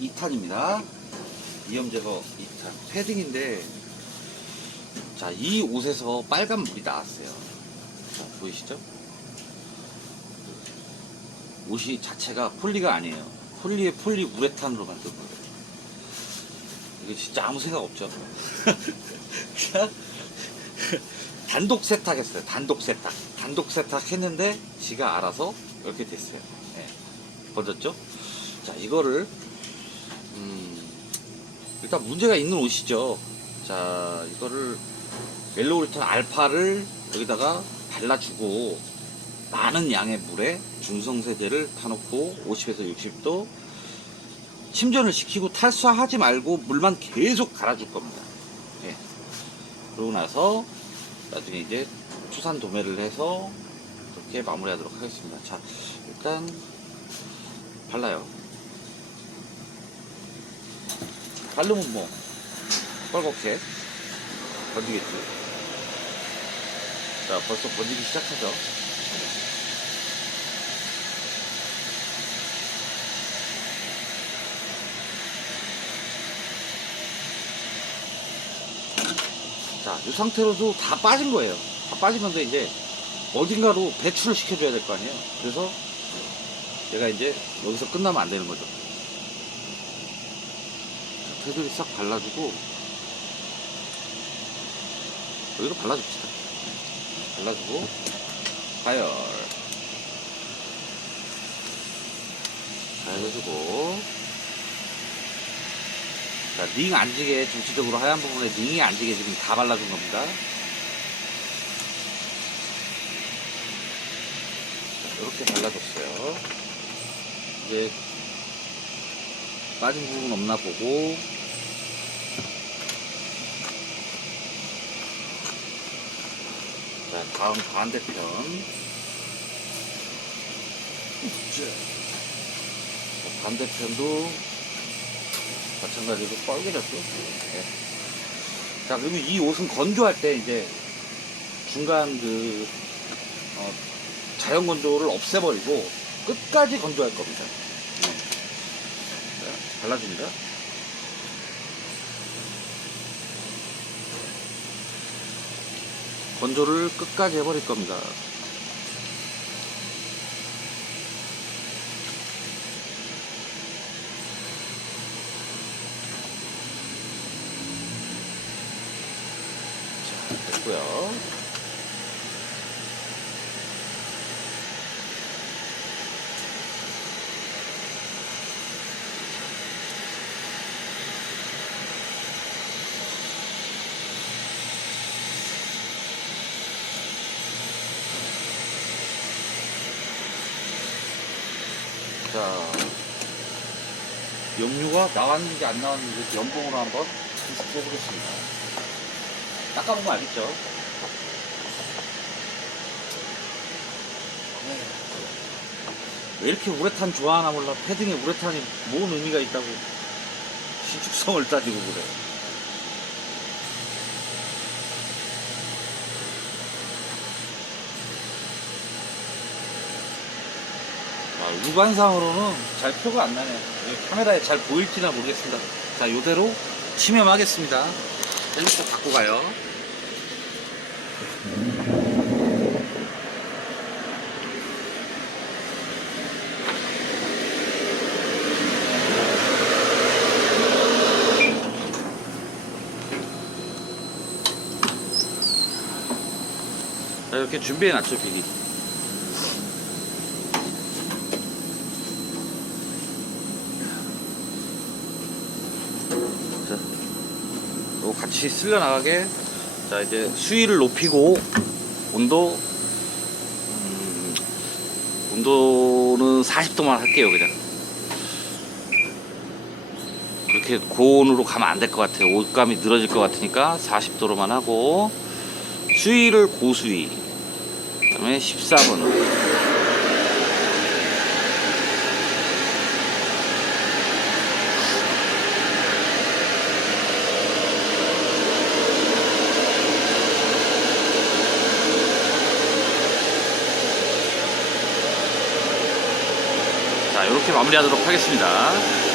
2탄입니다. 이염 제거 2탄. 패딩인데, 자, 이 옷에서 빨간 물이 나왔어요. 자, 보이시죠? 옷이 자체가 폴리가 아니에요. 폴리에 폴리 우레탄으로 만든 거예요. 이거 진짜 아무 생각 없죠? 단독 세탁했어요. 단독 세탁. 단독 세탁 했는데 지가 알아서 이렇게 됐어요. 예. 번졌죠? 자, 이거를 음, 일단 문제가 있는 옷이죠. 자, 이거를 멜로우 리턴 알파를 여기다가 발라주고 많은 양의 물에 중성세제를 타놓고 50에서 60도 침전을 시키고 탈수하지 말고 물만 계속 갈아줄 겁니다. 예. 그러고 나서 나중에 이제 추산 도매를 해서 그렇게 마무리하도록 하겠습니다. 자, 일단 발라요. 바르면 뭐 빨갛게 번지겠지. 자, 벌써 번지기 시작하죠. 자, 이 상태로도 다 빠진 거예요. 다 건데 이제 어딘가로 배출을 시켜줘야 될 거 아니에요. 그래서 얘가 이제 여기서 끝나면 안 되는 거죠. 자, 테두리 싹 발라주고 여기로 발라줍시다. 발라주고 가열 가열해주고 자, 링 안지게 전체적으로 하얀 부분에 링이 안지게 지금 다 발라준 겁니다. 자, 이렇게 발라줬어요. 이제 빠진 부분 없나 보고 자, 다음 반대편 자, 반대편도 마찬가지로 빨개졌죠. 예. 자, 그러면 이 옷은 건조할 때 이제 중간 그, 어, 자연 건조를 없애버리고 끝까지 건조할 겁니다. 발라줍니다. 건조를 끝까지 해버릴 겁니다. 자, 됐고요. 자, 염료가 나왔는지 안 나왔는지 연봉으로 한번 테스트 해보겠습니다. 닦아보면 알겠죠? 왜 이렇게 우레탄 좋아하나 몰라. 패딩에 우레탄이 뭔 의미가 있다고 신축성을 따지고 그래. 아, 육안상으로는 잘 표가 안 나네요. 여기 카메라에 잘 보일지나 모르겠습니다. 자, 요대로 침염하겠습니다. 헬멧도 갖고 가요. 자, 이렇게 준비해 놨죠, 비리. 자, 요 같이 쓸려 나가게 자 이제 수위를 높이고 온도 음, 온도는 40도만 할게요 그냥. 그렇게 고온으로 가면 안 될 것 같아요. 옷감이 늘어질 것 같으니까 40도로만 하고 수위를 고수위 그 다음에 14분 이렇게 마무리하도록 하겠습니다